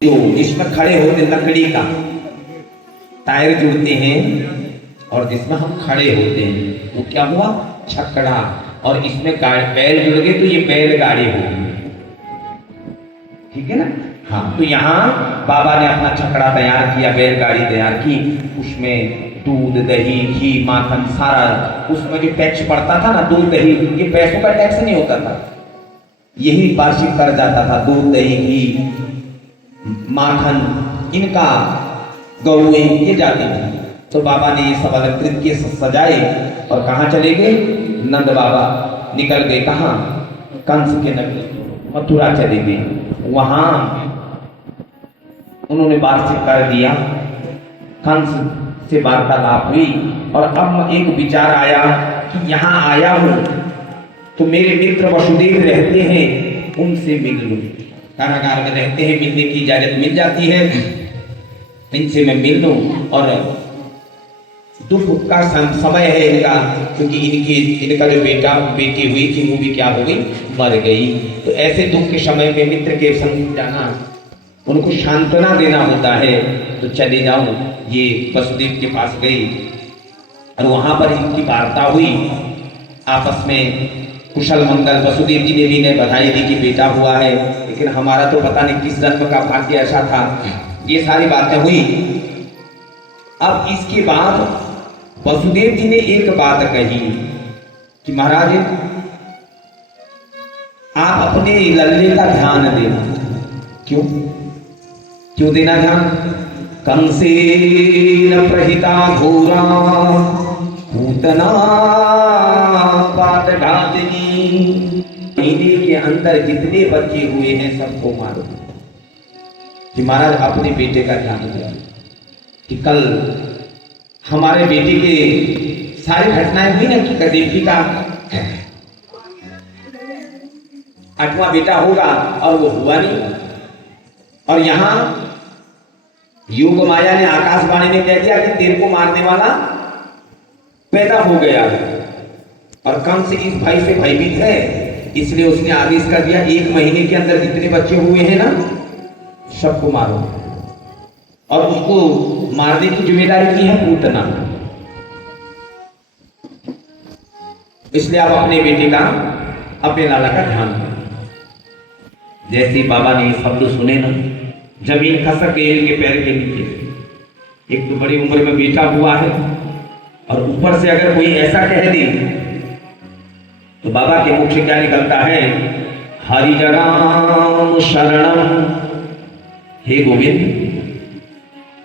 जो इसमें खड़े होते लकड़ी का टायर जुड़ते हैं और जिसमें हम खड़े होते हैं वो क्या हुआ, छकड़ा। और इसमें बैल जुड़ गए तो ये बैलगाड़ी होगी, ठीक है ना। हाँ, तो यहाँ बाबा ने अपना छकड़ा तैयार किया, बैलगाड़ी तैयार की, उसमें दूध दही घी माखन सारा, उसमें जो टैक्स पड़ता था ना, दूध दही, ये पैसों का टैक्स नहीं होता था, यही वार्षिक कर जाता था। दूध दही घी माखन इनका गौएं ये जाती थी। तो बाबा ने ये सब अलंकृत के सजाए और कहाँ चले गए, नंद बाबा निकल गए कहाँ, कंस के नगर मथुरा चले गए। वहां उन्होंने वार्षिक कर दिया, कंस से वार्तालाप हुई और अब एक विचार आया कि यहाँ आया हूं तो मेरे मित्र वसुदेव रहते हैं, उनसे मिल लूं। कारागार में रहते हैं, मिलने की इजाजत मिल जाती है, इनसे मैं मिल लूं। और दुख का समय है इनका, क्योंकि इनका जो बेटी हुई थी वो भी क्या हो गई, मर गई। तो ऐसे दुख के समय में मित्र के संग जाना, उनको सांत्वना देना होता है। तो चले जाऊं, ये वसुदेव के पास गई और वहां पर इनकी वार्ता हुई आपस में, कुशल मंगल। वसुदेव जी ने भी बधाई दी कि बेटा हुआ है, लेकिन हमारा तो पता नहीं किस जन्म का भाग्य ऐसा था। ये सारी बातें हुई। अब इसके बाद वसुदेव जी ने एक बात कही कि महाराज आप अपने लल्ले का ध्यान देना। क्यों देना ध्यान, कंसेन प्रहिता घोरा पूतना पातघातिनी, महीने के अंदर जितने बच्चे हुए हैं सबको मारो। कि महाराज अपने बेटे का ध्यान दिया कि कल हमारे बेटे के सारी घटनाएं हुई ना, कि देवकी का 8वां बेटा होगा और वो हुआ नहीं। और यहाँ योग माया ने, आकाशवाणी ने कह दिया कि तेरे को मारने वाला पैदा हो गया। और कंस इस भाई से भयभीत है, इसलिए उसने आदेश कर दिया 1 महीने के अंदर जितने बच्चे हुए हैं ना सबको मारो। और उसको मारने की जिम्मेदारी की है पूतना। इसलिए आप अपने बेटे का, अपने लाला का ध्यान करें। जैसे ही बाबा ने ये शब्द सुने ना, जमीन खसक गई इनके पैर के नीचे। एक तो बड़ी उम्र में बेटा हुआ है और ऊपर से अगर कोई ऐसा कह दे तो बाबा के मुख से क्या निकलता है, हरि जगाम शरणम, हे गोविंद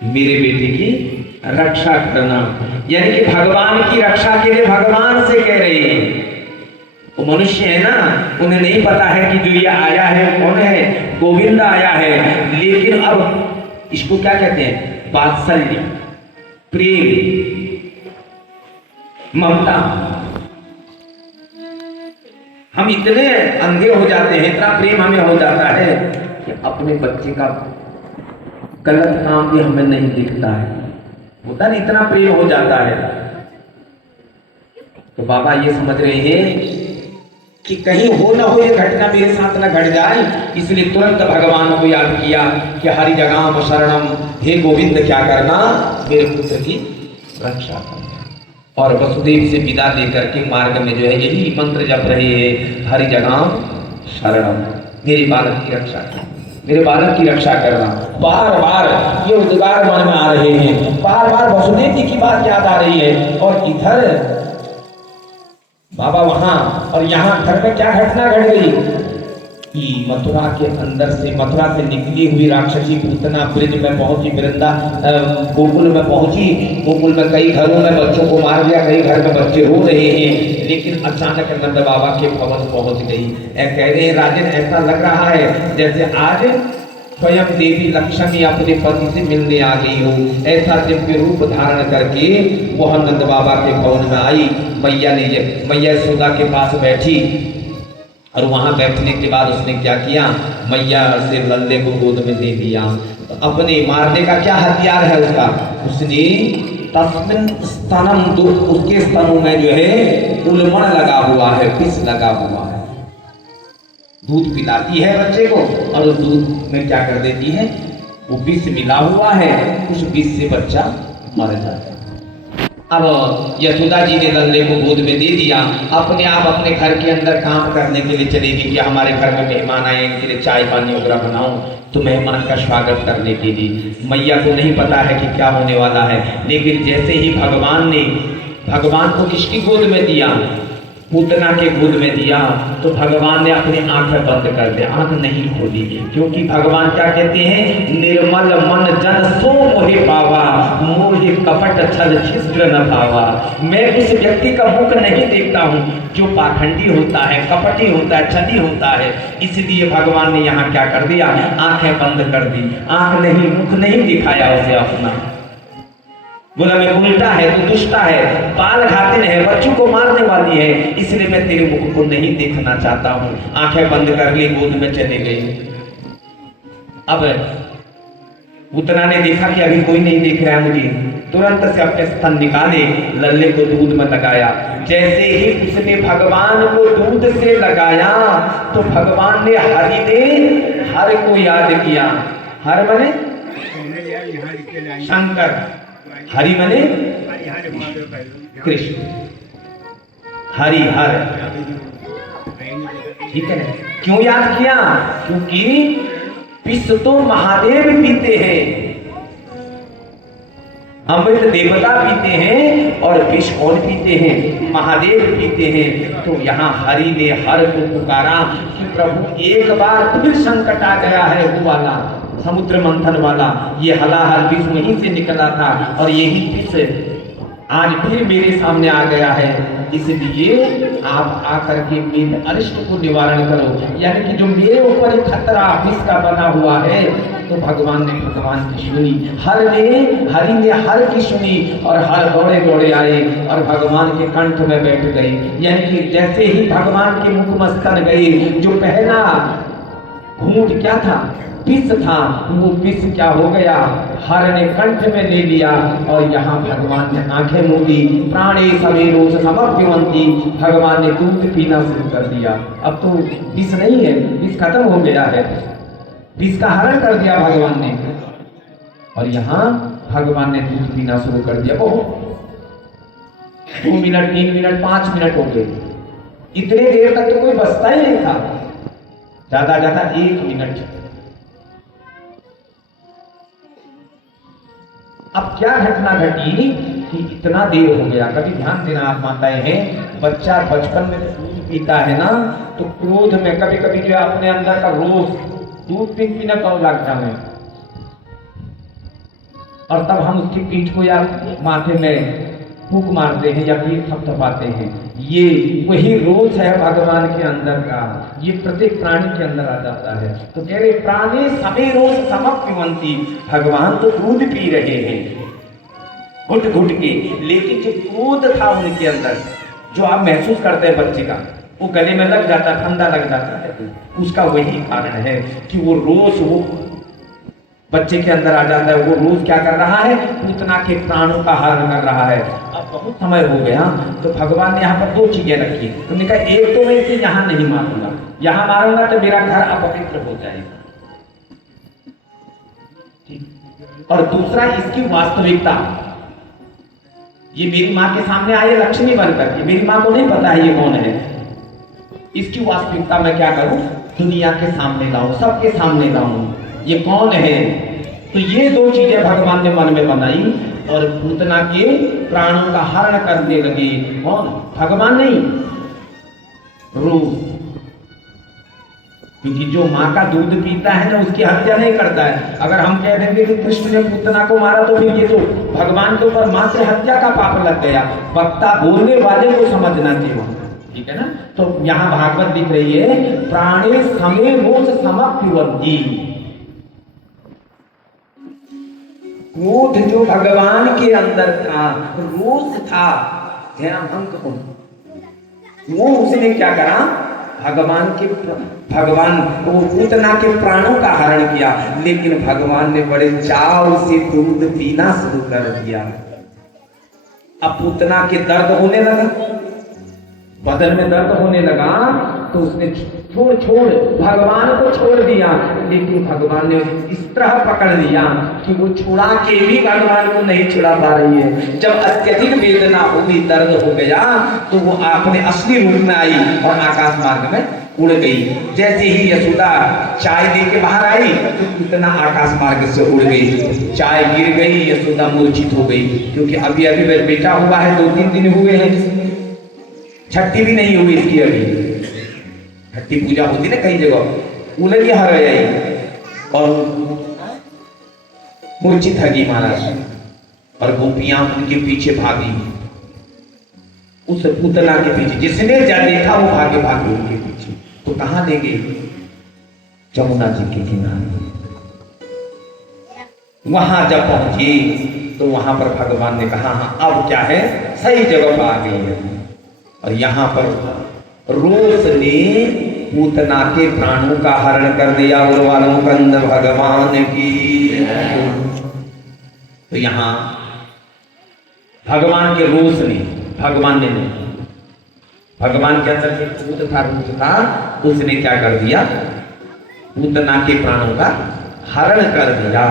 मेरे बेटे की रक्षा करना। यानी कि भगवान की रक्षा के लिए भगवान से कह रहे हैं। वो मनुष्य है ना, उन्हें नहीं पता है कि जो ये आया है कौन है, गोविंद आया है। लेकिन अब इसको क्या कहते हैं, वात्सल्य, प्रेम, ममता। हम इतने अंधे हो जाते हैं, इतना प्रेम हमें हो जाता है कि अपने बच्चे का गलत काम भी हमें नहीं दिखता है, होता नहीं, इतना प्रेम हो जाता है। तो बाबा ये समझ रहे हैं कि कहीं हो ना हो ये घटना मेरे साथ ना घट जाए, इसलिए तुरंत भगवान को याद किया कि हरि जगाम शरणम, हे गोविंद क्या करना, मेरे पुत्र की रक्षा करना। और वसुदेव से विदा लेकर के मार्ग में जो है यही मंत्र जप रहे हैं, हरि जगाम शरणम, मेरे बालक की रक्षा करना, मेरे बालक की रक्षा करना। बार बार ये उद्गार मन में आ रहे हैं, बार बार वसुदेव जी की बात याद आ रही है। और इधर बाबा वहां और यहाँ घर में क्या घटना घट गई कि मथुरा के अंदर से, मथुरा से निकली हुई राक्षसी पूतना ब्रिज में पहुंची, वृंदा गोकुल में पहुंची। गोकुल में कई घरों में बच्चों को मार दिया, कई घर में बच्चे रो रहे हैं। लेकिन अचानक नंद बाबा के भवन पहुंच गई। कह रहे हैं राजन, ऐसा लग रहा है जैसे आज स्वयं देवी लक्ष्मी अपने पति से मिलने आ गई हो। ऐसा दिव्य रूप धारण करके वह नंद बाबा के भवन में आई। मैया यशोदा के पास बैठी और वहां बैठने के बाद उसने क्या किया, मैया से लल्ले को गोद में ले लिया। तो अपने मारने का क्या हथियार है उसका, उसने तस्मिन स्तनम, उसके स्तनों में जो है उल्मण लगा हुआ है, विष लगा हुआ है। दूध पिलाती है बच्चे को और उस दूध में क्या कर देती है, वो विष मिला हुआ है, उस विष से बच्चा मर जाता है। अब यशोदा जी ने लल्ले को गोद में दे दिया, अपने आप अपने घर के अंदर काम करने के लिए चली गई कि हमारे घर में मेहमान आए, इनके लिए चाय पानी वगैरह बनाऊं। तो मेहमान का स्वागत करने के लिए मैया को नहीं पता है कि क्या होने वाला है, लेकिन जैसे ही भगवान को किसकी गोद में दिया, पूतना के गोद में दिया, तो भगवान ने अपनी आंखें बंद कर दी, आंख नहीं खोली, क्योंकि भगवान क्या कहते हैं, निर्मल मन जन सो मोहे पावा, मोहे कपट छल छिद्र न पावा। मैं उस व्यक्ति का मुख नहीं देखता हूँ जो पाखंडी होता है, कपटी होता है, छली होता है। इसलिए भगवान ने यहाँ क्या कर दिया, आंखें बंद कर दी, आंख नहीं, मुख नहीं दिखाया उसे अपना। बोला मैं उल्टा है, तो दुष्टा है, बाल घातिन है, बच्चों को मारने वाली है, इसलिए मैं तेरे मुख को नहीं देखना चाहता हूँ। आंखें बंद कर ली, गोद में चले गए। अब उतना ने देखा कि अभी कोई नहीं देख रहा है मुझे, तुरंत से अपने स्तन निकाले, लल्ले को दूध में लगाया। जैसे ही उसने भगवान को दूध से लगाया तो भगवान ने हर को याद किया। हर मने शंकर, हरि मने कृष्ण, हरि हर, ठीक है ना। क्यों याद किया, क्योंकि विष तो महादेव पीते हैं, अमृत देवता पीते हैं, और विष कौन पीते हैं, महादेव पीते हैं। तो यहाँ हरि ने हर को पुकारा कि प्रभु एक बार फिर संकट आ गया है, वो वाला समुद्र मंथन वाला, ये हलाहल विष वहीं से निकला था, और यही विष आज फिर मेरे सामने आ गया है। इसलिए आप आकर के मेरे अरिष्ट को निवारण करो, यानी कि जो मेरे ऊपर खतरा विष का बना हुआ है। तो भगवान की सुनी, हरि ने हर की सुनी, और हर दौड़े दौड़े आए और भगवान के कंठ में बैठ गए। यानी कि जैसे ही भगवान के मुख मस्तन गए, जो पहला घूंट क्या था, विष था, वो विष क्या हो गया, हर ने कंठ में ले लिया, और यहाँ भगवान ने आंखें मूंदी, प्राणे सवेरोस समप्यवंती, भगवान ने दूध पीना शुरू कर दिया। अब तो विष नहीं है, विष खत्म हो गया है, विष का हरण कर दिया भगवान ने, और यहाँ भगवान ने दूध पीना शुरू कर दिया। बहुत 2 मिनट, 3 मिनट, 5 मिनट हो गए, इतने देर तक तो कोई बचता ही नहीं था, ज्यादा ज्यादा 1 मिनट। अब क्या घटना घटी कि इतना देर हो गया। कभी ध्यान देना आप माताएं हैं, बच्चा बचपन में दूध पीता है ना, तो क्रोध में कभी कभी जो अपने अंदर का रोष, दूध पीना कौन लगता है, और तब हम उसकी पीठ को या माथे में फूंक मारते हैं या पीठ थपथपाते हैं। ये वही रोष है भगवान के अंदर का, ये प्रत्येक प्राणी के अंदर आ जाता है। तो कह रहे प्राणी सभी रोष समप्यवंती, भगवान तो दूध पी रहे हैं घुट घुट के, लेकिन जो क्रोध था उनके अंदर, जो आप महसूस करते हैं बच्चे का, वो गले में लग जाता है, ठंडा लग जाता है, उसका वही कारण है कि वो रोष वो बच्चे के अंदर आ जाता है। वो रोज क्या कर रहा है, पूतना के प्राणों का हरण कर रहा है। अब बहुत समय हो गया, तो भगवान ने यहाँ पर 2 चीजें रखी। तुमने कहा एक तो मैं इसे यहाँ नहीं मारूंगा, यहाँ मारूंगा तो मेरा घर अपवित्र हो जाएगा, ठीक। और दूसरा इसकी वास्तविकता, ये मेरी माँ के सामने आए लक्ष्मी बनकर के, मेरी माँ को नहीं पता है ये कौन है, इसकी वास्तविकता मैं क्या करूं, दुनिया के सामने लाऊं, सबके सामने लाऊं, ये कौन है। तो ये 2 चीजें भगवान ने मन में बनाई, और पूतना के प्राणों का हरण करने लगे। कौन, भगवान नहीं, रूप। क्योंकि जो माँ का दूध पीता है ना, उसकी हत्या नहीं करता है। अगर हम कह देंगे कि कृष्ण ने पूतना को मारा, तो फिर ये तो भगवान के ऊपर माँ से हत्या का पाप लग गया। वक्ता बोलने वाले को समझना चाहिए, ठीक है ना। तो यहाँ भागवत दिख रही है, प्राणे समे रोष समप्यवंती, क्रोध जो भगवान के अंदर था, रोष था, वो उसने क्या करा, भगवान को पूतना के प्राणों का हरण किया। लेकिन भगवान ने बड़े चाव से दूध पीना शुरू कर दिया। अब पूतना के दर्द होने लगा, बदन में दर्द होने लगा, तो उसने छोड़ छोड़, भगवान को छोड़ दिया, लेकिन भगवान ने इस तरह पकड़ लिया कि वो छुड़ा के भी भगवान को नहीं छुड़ा पा रही है। जब अत्यधिक वेदना हुई, दर्द हो गया, तो वो अपने असली रूप में आई और आकाश मार्ग में उड़ गई। जैसे ही यशोदा चाय दे के बाहर आई तो इतना आकाश मार्ग से उड़ गई। चाय गिर गई, यशोदा मूर्छित हो गई, क्योंकि अभी अभी बेटा हुआ है, 2-3 दिन हुए हैं, छठी भी नहीं हुई इसकी अभी। छठी पूजा होती ना कई जगह, उलझी हर आई और मूर्छित हगी महाराज, और गोपियां उनके पीछे भागी, उस पूतना के पीछे। जिसने जा देखा वो भागे भागे उनके पीछे। तो कहां ले गए? जमुना जी के किनारे। वहां जब पहुंची तो वहां पर भगवान ने कहा हाँ अब क्या है, सही जगह पर आ गई है। और यहाँ पर रोष ने पूतना के प्राणों का हरण कर दिया। उर्वालों कंद भगवान की। तो यहाँ भगवान के रोष ने, भगवान ने नहीं, भगवान के अंदर जो पूत था, रूप था, उसने क्या कर दिया? पूतना के प्राणों का हरण कर दिया।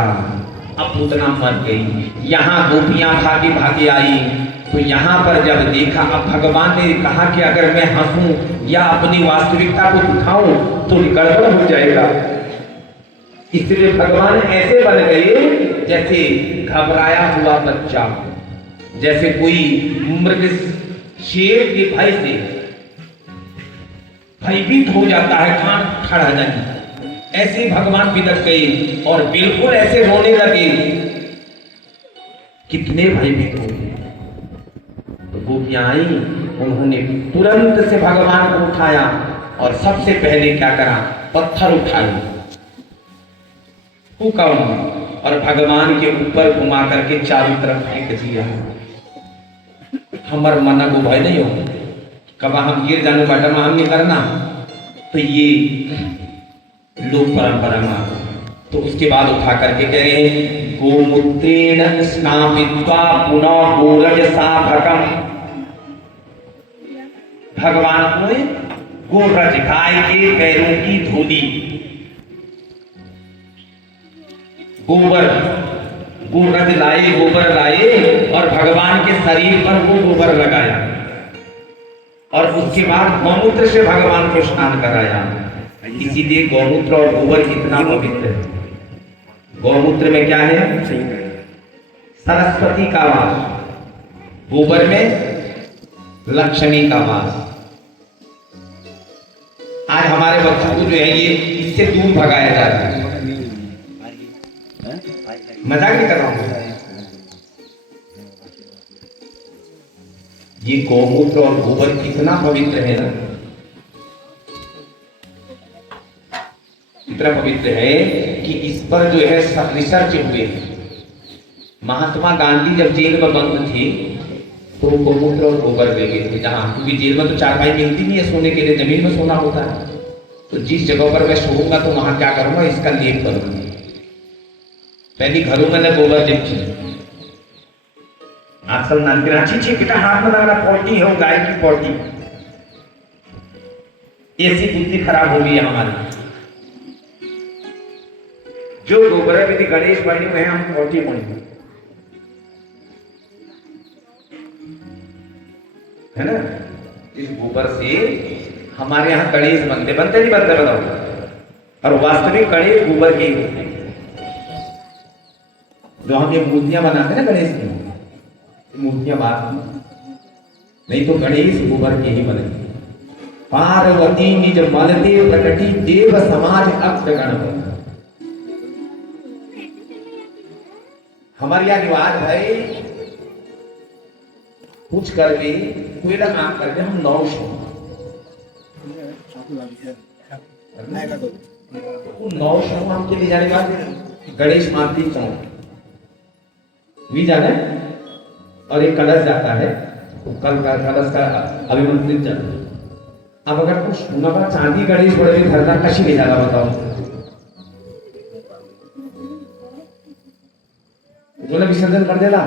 अब पूतना मर गई। यहाँ गोपियां भागे भागे आई, तो यहाँ पर जब देखा, अब भगवान ने कहा कि अगर मैं हंसूं या अपनी वास्तविकता को दिखाऊं तो गड़बड़ हो जाएगा। इसलिए भगवान ऐसे बन गए जैसे घबराया हुआ बच्चा, जैसे कोई मृग शेर के भय से भयभीत हो जाता है, कान खड़ा जाए, ऐसे भगवान बिदक गए और बिल्कुल ऐसे रोने लगे। कितने भयभीत हो गए। तो गोपियां आई, उन्होंने तुरंत से भगवान को उठाया और सबसे पहले क्या करा? पत्थर उठाए, हुक्म, और भगवान के ऊपर घुमा करके चारों तरफ फेंक दिया। हमार मना को भय नहीं हो, कब हम गिर जाने बटन हम नहीं करना, तो ये लोक परंपरा में। तो उसके बाद उठा करके कह रहे हैं गोमूत्रेण स्नापित्वा पुनः गोरज साधकम। भगवान को गोरज, गाय के पैरों की धूली, गोबर, गोरज लाए, गोबर लाए और भगवान के शरीर पर वो गोबर लगाया और उसके बाद गौमूत्र से भगवान को स्नान कराया। इसीलिए गौमूत्र और गोबर कितना पवित्र है। गौमूत्र में क्या है? सरस्वती का वास, गोबर में लक्ष्मी का वास। आज हमारे बच्चों को जो है ये इससे दूर भगाया जाता है। मजाक नहीं कर रहा हूं। ये गौमूत्र और गोबर कितना पवित्र है ना, इतना पवित्र है कि इस पर जो है रिसर्च हुए। महात्मा गांधी जब जेल में बंद थे तो गौमूत्र और गोबर ले गए थे जहां, क्योंकि जेल में तो चारपाई मिलती नहीं है सोने के लिए, जमीन में सोना होता है। तो जिस जगह पर मैं सोऊंगा तो वहां क्या करूंगा? इसका लेप करूंगा। पहले घरों में न गोबर लिपटी, आजकल नानके अच्छी बेटा हाथ में लगा पॉटी है, वो गाय की पॉटी। ऐसी बुद्धि खराब हो गई है हमारी। जो गोबर विधि गणेश बने हुए हैं, हम पॉटी बने है ना। इस गोबर से हमारे यहाँ गणेश बनते नहीं बनते बताओ। और वास्तविक गणेश गोबर के होते हैं। जो हम ये मूर्तियां बनाते हैं ना गणेश की, मूर्तियां बात नहीं, तो गणेश गोबर के ही बने। पार्वती निज मलते प्रकटी देव समाज अक्त गणपति। हमारे यहाँ रिवाज है, कुछ करके कोई ना काम करके हम नौ हम के लिए जाने बाद गणेश माती चौक भी जाना है और एक कलश जाता है, तो कल का कलश का अभिमंत्रित जाता है। अब अगर कुछ नवा चांदी गणेश बड़े भी धरना कशी ले जाना बताओ, बोला विसर्जन कर देना।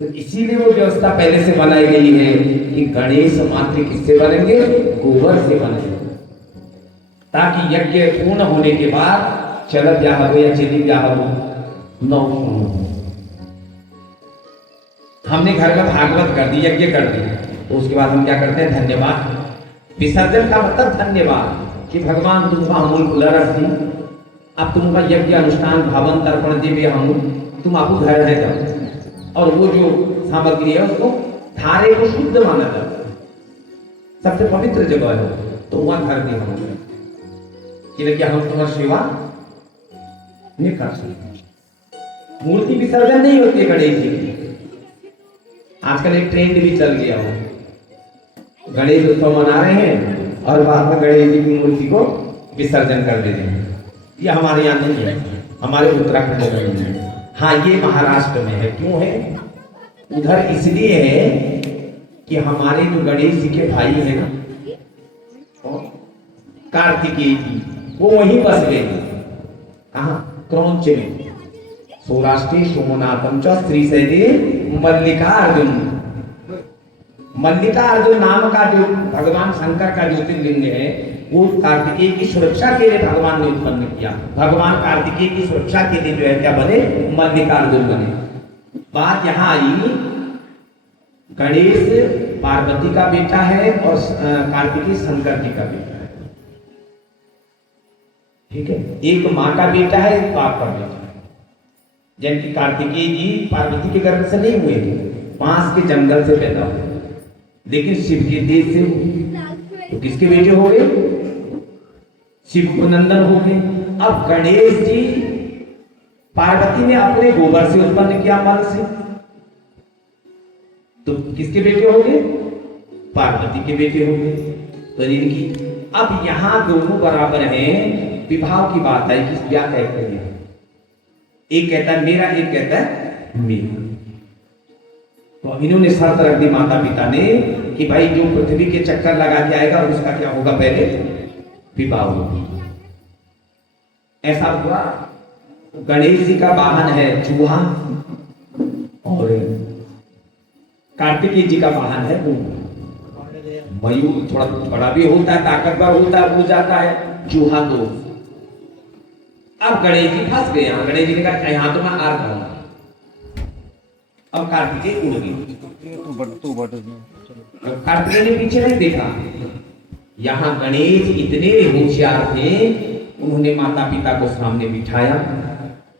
तो इसीलिए वो व्यवस्था पहले से बनाई गई है कि कि गणेश मात्र किससे बनेंगे? गोबर से बनेंगे, ताकि यज्ञ पूर्ण होने के बाद चल जा हो या चली जा हो नौ। हमने घर में भागवत कर दी, यज्ञ कर दी, तो उसके बाद हम क्या करते हैं? धन्यवाद। विसर्जन का मतलब धन्यवाद कि भगवान तुमका अमूल पुलरस दी, अब तुमका यज्ञ अनुष्ठान भावन तर्पण दिव्य हम तुम आपको घर है तब, और वो जो सामग्री है उसको थारे को शुद्ध माना जाता है, सबसे पवित्र जगह है, तो वहां घर दिया हम कि हम तुम्हारी सेवा नहीं कर सकते। मूर्ति विसर्जन नहीं होती गणेश जी की। आजकल एक ट्रेंड भी चल गया हो, गणेश उत्सव मना रहे हैं और बाद में गणेश जी की मूर्ति को विसर्जन कर दे रहे हैं। ये हमारे यहाँ नहीं है, हमारे उत्तराखंड में नहीं है। हाँ, ये महाराष्ट्र में है। क्यों है? उधर इसलिए है कि हमारे जो गणेश जी के भाई है ना कार्तिकेय जी, वो वहीं बस गए। कहाँ? क्रौंच में। सौराष्ट्र सोमनाथम च श्रीशैले मल्लिकार्जुन। मल्लिकार्जुन नाम का जो भगवान शंकर का ज्योतिर्लिंग है, वो कार्तिकेय की सुरक्षा के लिए भगवान ने उत्पन्न किया। भगवान कार्तिकेय की सुरक्षा के लिए जो है क्या बने? मल्लिकार्जुन बने। बात यहाँ आई, गणेश पार्वती का बेटा है और कार्तिकेय शंकर जी का बेटा है। ठीक है, एक माँ का बेटा है, एक बाप का बेटा है। जबकि कार्तिकेय जी पार्वती के गर्भ से नहीं हुए थे, पास के जंगल से पैदा हुए, लेकिन शिव के देश से हुए। तो किसके बेटे हो गए? शिव को नंदन हो गए। अब गणेश जी पार्वती ने अपने गोबर से उत्पन्न किया, मल से, तो किसके बेटे हो गए? पार्वती के बेटे हो गए। तो इनकी अब यहां दोनों बराबर हैं। विवाह की बात है कि क्या कहते हैं, एक कहता है मेरा, एक कहता है मेरा। तो इन्होंने शर्त रख दी माता पिता ने कि भाई जो पृथ्वी के चक्कर लगा के आएगा उसका क्या होगा? पहले विवाह होगा। ऐसा हुआ। गणेश जी का वाहन है चूहा और कार्तिकेय जी का वाहन है मयूर। थोड़ा बड़ा भी होता है, ताकतवर होता है, वो जाता है चूहा। तो अब गणेश जी फंस गए यहाँ। गणेश जी ने कहा यहाँ तो मैं आ रहा हूं। अब कार्तिकेय उड़ गई। कार्तिकेय ने पीछे नहीं देखा। यहाँ गणेश इतने होशियार थे, उन्होंने माता पिता को सामने बिठाया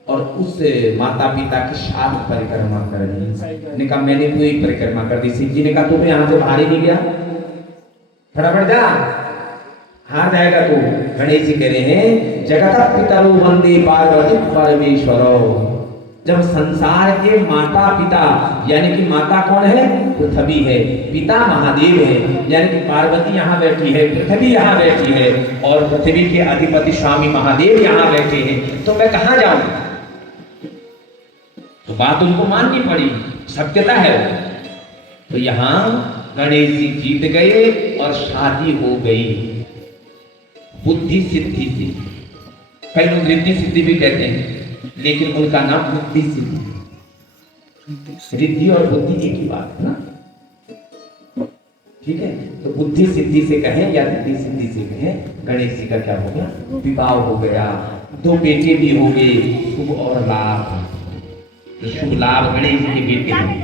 और उस माता पिता की 7 परिक्रमा कर दी। ने कहा मैंने पूरी परिक्रमा कर दी। शिव जी ने कहा तुम्हें यहाँ से बाहर ही नहीं गया, फटाफट जा, हार जाएगा तू। गणेश जी कह रहे हैं जगत पितरो वंदे पार्वती परमेश्वरो। जब संसार के माता पिता, यानी कि माता कौन है? पृथ्वी है, पिता महादेव है, यानी कि पार्वती यहाँ बैठी है, पृथ्वी यहाँ बैठी है, और पृथ्वी के अधिपति स्वामी महादेव यहाँ बैठे हैं, तो मैं कहाँ जाऊं? तो बात उनको माननी पड़ी, सत्यता है। तो यहाँ गणेश जी जीत गए और शादी हो गई बुद्धि सिद्धि से। कई लोग रिद्धि सिद्धि भी कहते हैं, लेकिन उनका नाम बुद्धि सिद्धि। रिद्धि और बुद्धि एक ही बात है ना, ठीक है? तो बुद्धि सिद्धि से कहें या रिद्धि सिद्धि से कहें, गणेश जी का क्या हो गया? विवाह हो गया, 2 बेटे भी हो गए, शुभ और लाभ। तो शुभ लाभ गणेश जी के बेटे हैं।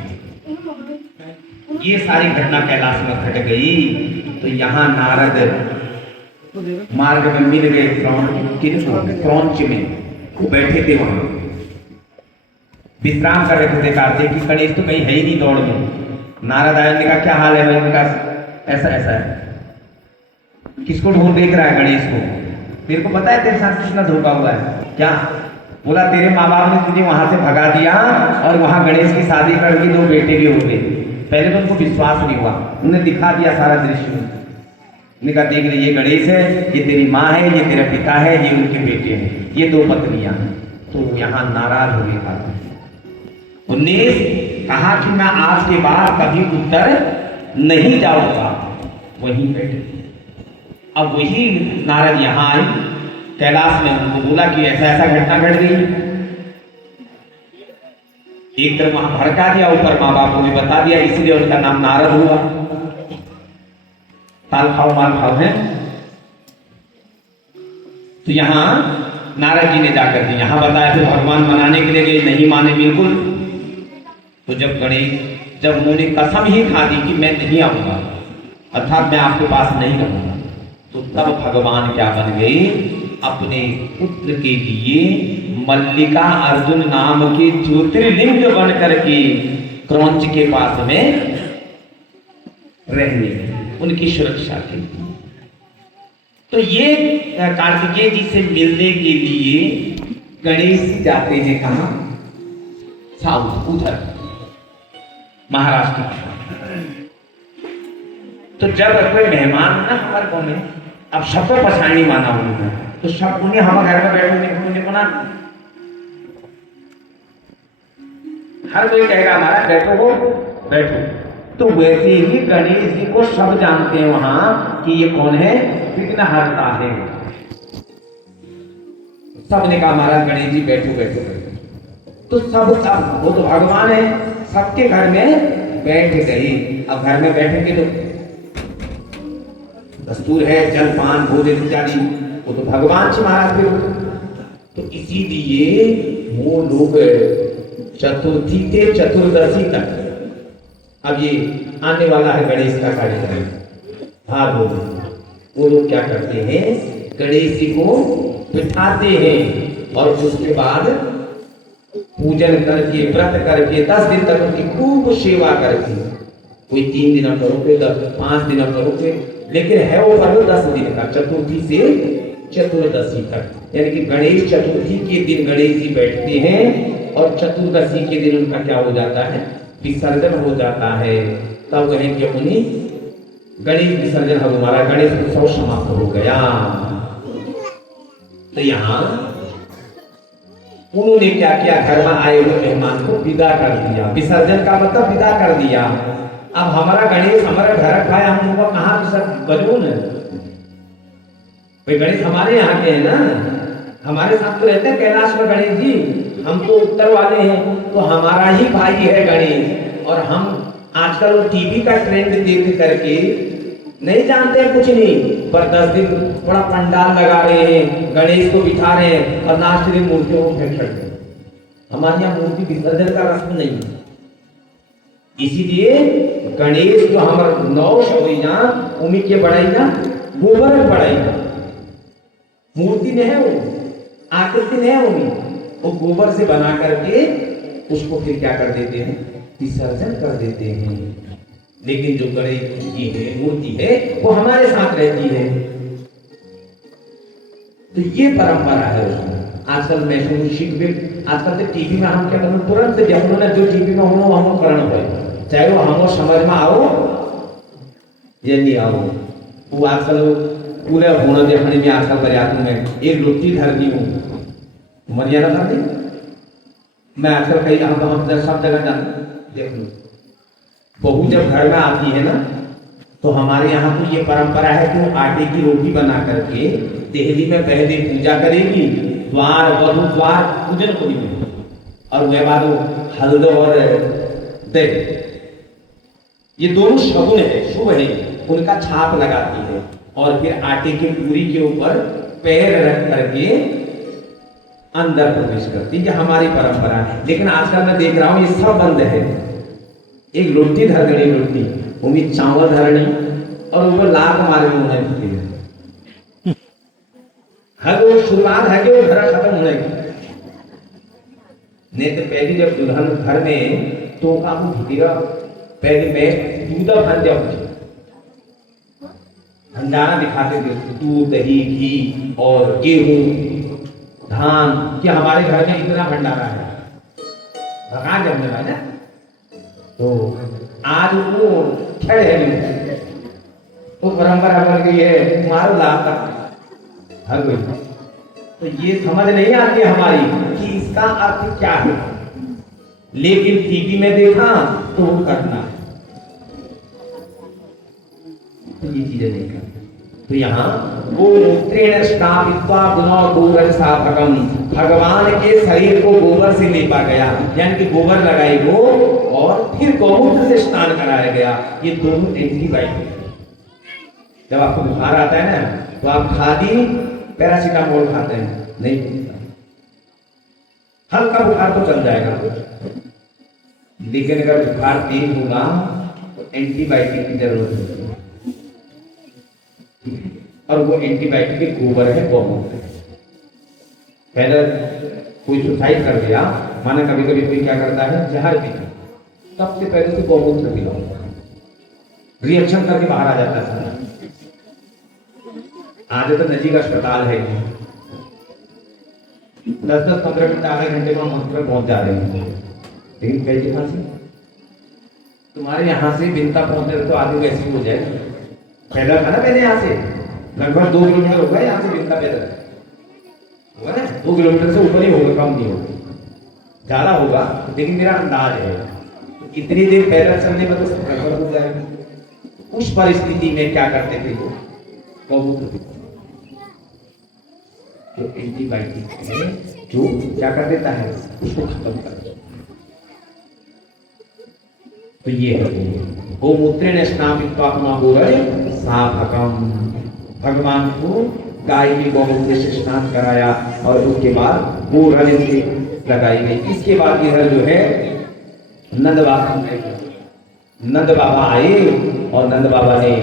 ये सारी घटना कैलाश में घट गई। तो यहाँ नारद मार्ग में मिल गए क्रौंच में, वो बैठे थे, वहां विश्राम कर रहे थे। कार्तिक की गणेश तो कहीं है ही नहीं दौड़ में। नारद आए ने कहा क्या हाल है भाई? उनका ऐसा ऐसा है। किसको ढूंढ देख रहा है? गणेश को। तेरे को पता है तेरे साथ कितना धोखा हुआ है? क्या बोला? तेरे माँ बाप ने तुझे वहां से भगा दिया और वहां गणेश की शादी करके 2 बेटे भी हो गए। पहले तो उनको विश्वास नहीं हुआ, उन्होंने दिखा दिया सारा दृश्य। कहा देख रही ये गणेश है, ये तेरी माँ है, ये तेरा पिता है, ये उनके बेटे हैं, ये 2 पत्नियां हैं। तो यहाँ नाराज हो गए। 19 कहा कि मैं आज के बाद कभी उत्तर नहीं जाऊंगा, वहीं बैठे। अब वही नारद यहाँ आई कैलाश में, उनको बोला कि ऐसा ऐसा घटना घट गई। एक तरफ वहां भड़का दिया, ऊपर माँ बापों ने बता दिया, इसलिए उनका नाम नारद हुआ। ताल खाओ माल खाओ है। तो यहाँ नारद जी ने जाकर के यहाँ बताया, फिर भगवान मनाने के लिए गए, नहीं माने बिल्कुल। तो जब उन्होंने कसम ही खा दी कि मैं नहीं आऊंगा, अर्थात मैं आपके पास नहीं रहूंगा, तो तब भगवान क्या बन गए, अपने पुत्र के लिए मल्लिका अर्जुन नाम के ज्योतिर्लिंग बन करके क्रौंच के पास में रहने, उनकी सुरक्षा के लिए। तो ये कार्तिकेय जी से मिलने के लिए गणेश जी जाते हैं कहाँ, साउथ, उधर महाराष्ट्र। तो जब कोई मेहमान ना हमारे गाँव में, अब सबको पछाड़ी माना उन्होंने, तो सब उन्हें हमारे घर में बैठने को ना, हर कोई कहेगा हमारा बैठो हो बैठो। तो वैसे ही गणेश जी को सब जानते हैं वहां कि ये कौन है, विघ्नहर्ता है। सबने कहा महाराज गणेश जी बैठो बैठो बैठो। तो सब वो तो भगवान है, सबके घर में बैठ गए। अब घर में बैठेंगे तो दस्तूर है जलपान भोजन इत्यादि, वो तो भगवान जी महाराज भी। तो इसीलिए वो लोग चतुर्थी से चतुर्दशी तक, अब ये आने वाला है गणेश का कार्यक्रम, हाँ वो लोग क्या करते हैं, गणेश जी को बिठाते हैं और उसके बाद पूजन करके व्रत करके 10 दिन तक उनकी खूब सेवा करके, कोई 3 दिन करोगे, 5 दिन करोगे, लेकिन है वो पर्व 10 दिन का, चतुर्थी से चतुर्दशी तक। यानी कि गणेश चतुर्थी के दिन गणेश जी बैठते हैं और चतुर्दशी के दिन उनका क्या हो जाता है, विसर्जन हो जाता है। तब कहेंगे उन्हीं गणेश विसर्जन हमारा गणेश उत्सव समाप्त हो गया। तो यहाँ उन्होंने क्या किया, घर में आए हुए मेहमान को विदा कर दिया, विसर्जन का मतलब विदा कर दिया। अब हमारा गणेश हमारा घर का है, हम उनको कहाँ विसर्जन करूँ न, भाई गणेश हमारे यहाँ के हैं ना, हमारे साथ तो रहते हैं कैलाश में गणेश जी, हम तो उत्तर वाले हैं, तो हमारा ही भाई है गणेश। और हम आजकल टीवी का ट्रेंड देख करके नहीं जानते हैं कुछ नहीं, पर 10 दिन बड़ा पंडाल लगा रहे हैं, गणेश को बिठा रहे हैं और लास्ट दिन मूर्तियों को फेंक रहे हैं। हमारे यहाँ मूर्ति विसर्जन का रस्म नहीं है। इसीलिए गणेश जो हमारे 9 शौरिया उम्मी के बढ़ाई ना, गोबर में बढ़ाई ना, मूर्ति नहीं है, वो आकृति नहीं है, वो गोबर से बना करके उसको फिर क्या कर देते हैं, विसर्जन कर देते हैं। लेकिन जो गणेश जी है, मूर्ति है, वो हमारे साथ रहती है। तो ये परंपरा है उसमें। आजकल मैं आजकल तो टीवी में हम क्या करें, तुरंत जब ना जो टीवी में हो हम करण हो, चाहे वो हम समझ में आओ या नहीं आओ, वो आजकल पूरे होना देखने में आजकल बरियातों में एक लुट्टी धर दी हूँ, मर्यादा कर दी। मैं आजकल कहीं हम सब जगह देख लूँ, बहू जब घर में आती है ना, तो हमारे यहाँ तो ये परंपरा है कि वो आटे की रोटी बना करके देहली में पहले पूजा करेगी, द्वार वधु द्वार पूजन को भी, और वह बाद हल्द और दही, ये दोनों शगुन है, शुभ है, उनका छाप लगाती है और फिर आटे की पूरी के ऊपर पैर रख करके अंदर प्रवेश करती है। हमारी परंपरा है। लेकिन आजकल मैं देख रहा हूँ ये सब बंद है। एक रोटी धर गई, रोटी उम्मीद चावल धरनी और ऊपर लात मारे होने हर वो शुरुआत है कि वो घर खत्म होने की। नहीं तो पहले जब दुल्हन घर में तो काम भूतेगा, पहले मैं दूधा बन जाऊँ, भंडारा दिखाते थे, दूध दही घी और गेहूं धान, कि हमारे घर में इतना भंडारा है, भगा जमने वाला। तो आज वो खड़े है, वो परंपरा बन गई है, मारो लाता हर कोई। तो ये समझ नहीं आती हमारी कि इसका अर्थ क्या है, लेकिन टीवी में देखा तो वो करना है, तो ये चीजें नहीं करती। तो यहाँ भगवान के शरीर को गोबर से लेपा गया, यानी कि गोबर लगाई वो और फिर गौमूत्र से स्नान कराया गया। ये दोनों एंटीबायोटिक है। जब आपको बुखार आता है ना तो आप खादी पैरासीटामोल खाते हैं, नहीं होता। हल्का बुखार तो चल जाएगा, लेकिन अगर बुखार तेज होगा तो एंटीबायोटिक की जरूरत होगी। और वो एंटीबायोटिक के गोबर है, गौमूत्र। पहले कोई सुसाइड कर दिया, माना कभी कभी कोई क्या करता है जहर पीता, सबसे पहले से गौमूत्र पिलाओ, रिएक्शन करके बाहर आ जाता है। आज तो नजीक अस्पताल है, 10-10, 15 घंटे, आधे घंटे में हॉस्पिटल पहुंच जा रहे हैं। लेकिन कैसे खांसी तुम्हारे यहाँ से बिनता पहुंचने तो आदमी कैसी हो जाए। पैदल था ना मैंने यहाँ से लगभग 2 किलोमीटर होगा, यहाँ से बिनता पैदल होगा ना, 2 किलोमीटर से ऊपर ही होगा, कम नहीं होगा, ज्यादा होगा, लेकिन मेरा अंदाज है इतनी देर पैदल चलने में तो सब गड़बड़ हो जाएगी। उस परिस्थिति में क्या करते थे वो, गौमूत्र जो एंटीबायोटिक है, जो क्या कर देता है उसको खत्म कर देता। तो ये है गोमूत्रेण स्नापित्वा साधकम, भगवान को गाय के गौमूत्र से स्नान कराया और उसके बाद वो रन से लगाई गई। इसके बाद इधर जो है नंद बाबा आए और नंद बाबा ने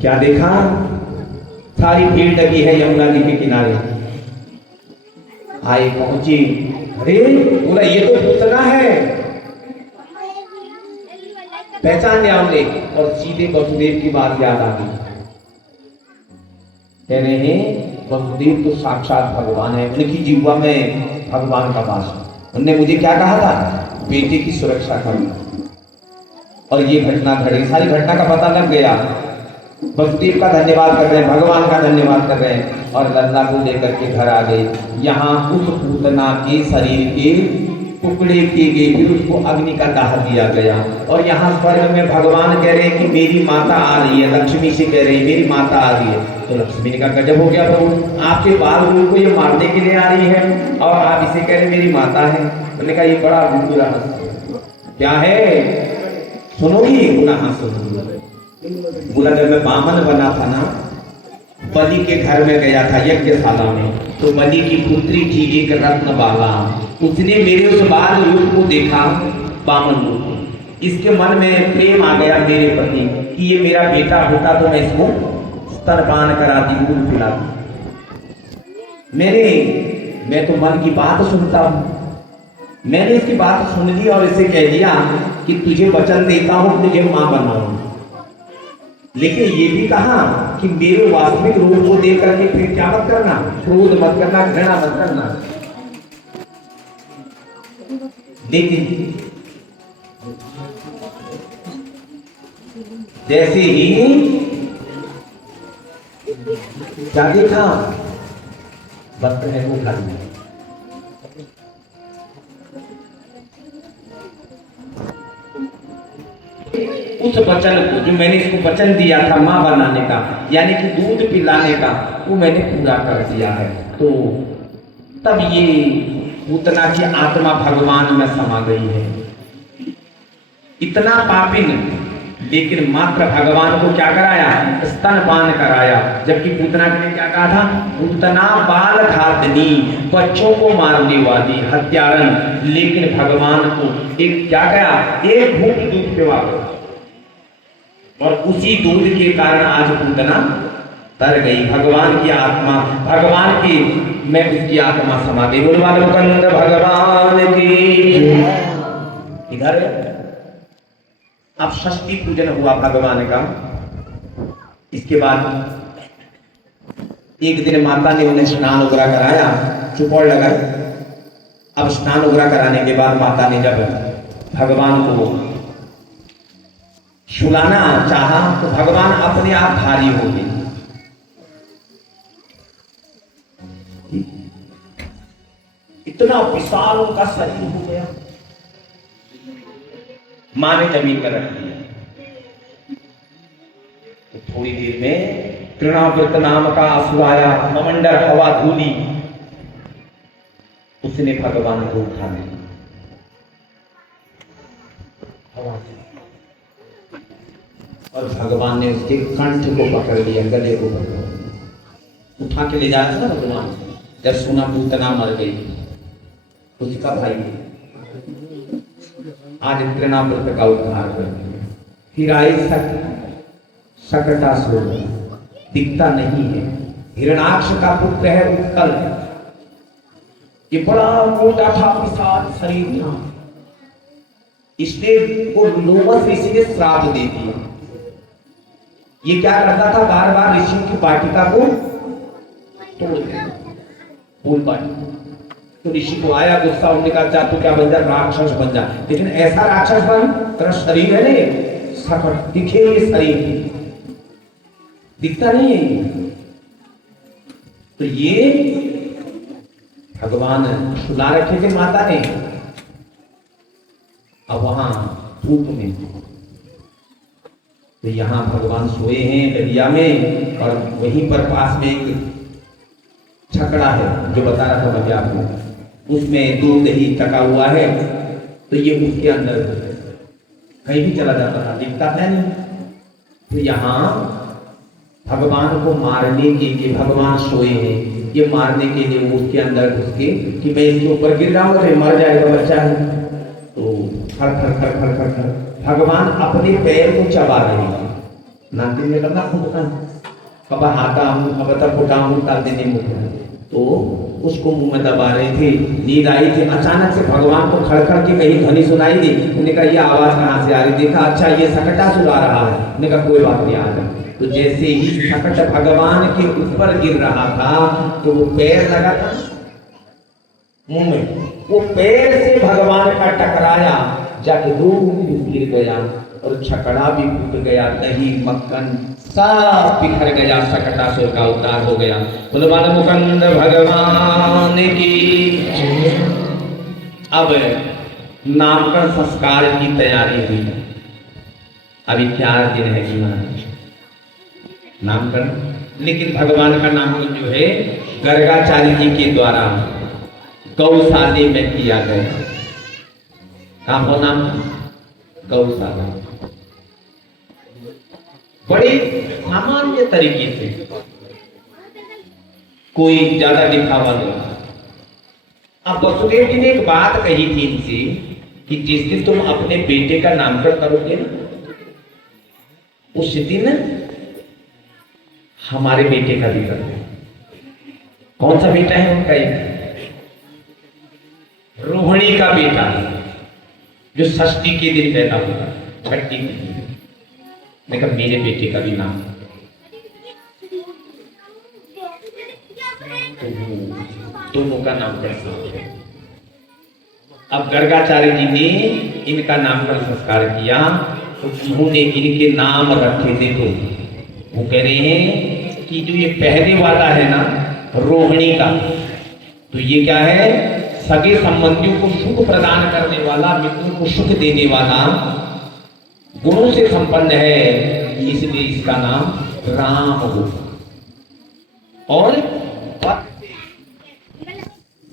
क्या देखा, सारी भीड़ लगी है यमुना जी के किनारे। आए पहुंचे, अरे बोला ये तो पूतना है, पहचान लिया हमने, और सीधे वसुदेव की बात याद आ गई। कह रहे हैं वसुदेव तो साक्षात भगवान है, उनकी जीवा में भगवान का वास है। उनने मुझे क्या कहा था, बेटे की सुरक्षा करना, और ये घटना घटी, सारी घटना का पता लग गया। वसुदेव का धन्यवाद कर रहे हैं, भगवान का धन्यवाद कर रहे हैं, और लल्ला को लेकर के घर आ गए। यहाँ उस पूतना के शरीर के टुकड़े किए गए, फिर उसको अग्नि का दाह दिया गया। और यहाँ स्वर्ग में भगवान कह रहे हैं कि मेरी माता आ रही है, लक्ष्मी से कह रही है मेरी माता आ रही है। तो लक्ष्मी ने कहा गजब हो गया प्रभु, आपके बाल को ये मारने के लिए आ रही है और आप इसे कह रहे मेरी माता है। उन्होंने कहा ये बड़ा बुरा क्या है, सुनोगी? गुनाह सुनोगी। बोला जब मैं बामन बना था ना, बलि के घर में गया था यज्ञशाला में, तो बलि की पुत्री थी एक रत्न बाला, उसने मेरे उस बाल रूप को देखा, बामन रूप, इसके मन में प्रेम आ गया मेरे प्रति कि ये मेरा बेटा होता तो मैं इसको स्तनपान कराती, दूध पिलाती। मैं तो मन की बात सुनता हूँ, मैंने इसकी बात सुन ली और इसे कह दिया कि तुझे वचन देता हूँ तुझे मां बनाऊं। लेकिन ये भी कहा कि मेरे वास्तविक रूप को देख करके फिर क्या मत करना, क्रोध मत करना, घृणा मत करना। लेकिन जैसे ही क्या देखा, वस्त्र है वो घर में, उस वचन को जो मैंने इसको वचन दिया था मां बनाने का, यानी कि दूध पिलाने का, वो मैंने पूरा कर दिया है। तो तब ये पूतना की आत्मा भगवान में समा गई है। इतना पापिन, लेकिन मात्र भगवान को क्या कराया, स्तनपान कराया। जबकि पूतना ने क्या कहा था, पूतना बाल घातनी, बच्चों को मारने वाली, हत्यारन, लेकिन भगवान को एक क्या कहा, एक घूंट दूध पिला, और उसी दूध के कारण आज पूतना तर गई। भगवान की आत्मा, भगवान की में उसकी आत्मा समा गई। बोलवा लो कंद भगवान की। इधर अब षष्ठी पूजन हुआ भगवान का। इसके बाद एक दिन माता ने उन्हें स्नान वगैरह कराया, चुपड़ लगाई। अब स्नान वगैरह कराने के बाद माता ने जब भगवान को सुलाना चाहा तो भगवान अपने आप भारी हो गए। इतना विशाल उनका शरीर हो गया, मां ने जमीन पर रख दिया। तो थोड़ी देर में तृणावृत नाम का असुर आया, कमंडर हवा धूली, उसने भगवान को उठा लिया हवा से, और भगवान ने उसके कंठ को पकड़ लिया, गले को पकड़ उठा के ले जाया था ना भगवान। जब सुना पूतना मर गई, उसका भाई आज तृणाव्रत का उद्धार कर दिया। फिर आए शकटासुर, दिखता नहीं है, हिरणाक्ष का पुत्र है उत्कल, ये बड़ा मोटा था, विशाल शरीर था, इसने वो लोमस ऋषि ने श्राप दे दिया। ये क्या करता था, बार बार ऋषियों की वाटिका को तोड़ देता, फूल वाटिका। तो ऋषि को आया गुस्सा, उन्होंने कहा जा तू क्या बन जा, राक्षस बन जा, लेकिन ऐसा राक्षस बन तेरा शरीर है नहीं सकट दिखे, ये शरीर दिखता नहीं है। तो ये भगवान सुला रखे थे माता ने, अब वहां धूप में, तो यहाँ भगवान सोए हैं दरिया में, और वहीं पर पास में एक छकड़ा है जो बता रहा था मैं आपको, उसमें दूध दही टका हुआ है। तो ये उसके अंदर कहीं भी चला जाता था, दिखता था नहीं। तो यहाँ भगवान को मारने के लिए, भगवान सोए हैं, ये मारने के लिए वो उसके अंदर घुस के कि मैं इसके ऊपर गिर रहा हूँ तो मर जाएगा बच्चा है। तो खड़ खड़ खड़ खड़ खड़ खड़ भगवान अपने पैर को चबा रहे हैं, नाती में करना फूटता कब हाथा हूँ कब तक फुटा हूँ ताते नहीं मुझे, तो उसको मुंह में दबा रहे थे। नींद आई थी, अचानक से भगवान को खड़खड़ के कहीं ध्वनि सुनाई दी। उन्होंने कहा ये आवाज कहाँ से आ रही, देखा अच्छा ये शकटासुर आ रहा है। उन्होंने कहा कोई बात नहीं, आ जाए। तो जैसे ही शकट भगवान के ऊपर गिर रहा था तो वो पैर लगा था मुंह में, वो पैर से भगवान का टकराया, जाके दूर गिर गया और छकड़ा भी फूट गया, दही मक्खन सब बिखर गया, शकटासुर का उद्धार हो गया। बोलो मुकुंद भगवान की। अब नामकरण संस्कार की तैयारी हुई, अभी 4 दिन है जीवन नामकरण, लेकिन भगवान का नामकरण जो है गर्गाचार्य जी के द्वारा गौशाले में किया गया। कहाँ हो नाम, गौशाला, बड़े सामान्य तरीके से, कोई ज्यादा दिखावा नहीं। अब वसुदेव जी ने एक बात कही थी इनसे कि जिस दिन तुम अपने बेटे का नामकरण करोगे ना, उस दिन हमारे बेटे का भी कर दो। कौन सा बेटा है उनका, एक रोहिणी का बेटा जो षष्ठी के दिन पैदा होगा, छठी के दिन। मैं कहा मेरे बेटे का भी नाम, तो दोनों का नामकरण। अब गर्गाचार्य जी ने इनका नामकरण संस्कार किया, तो उन्होंने इनके नाम रखे थे। तो वो कह रहे हैं कि जो ये पहले वाला है ना रोहिणी का, तो ये क्या है, सगे संबंधियों को सुख प्रदान करने वाला, मित्रों को सुख देने वाला, गुणों से संपन्न है, इसलिए इसका नाम राम हो। और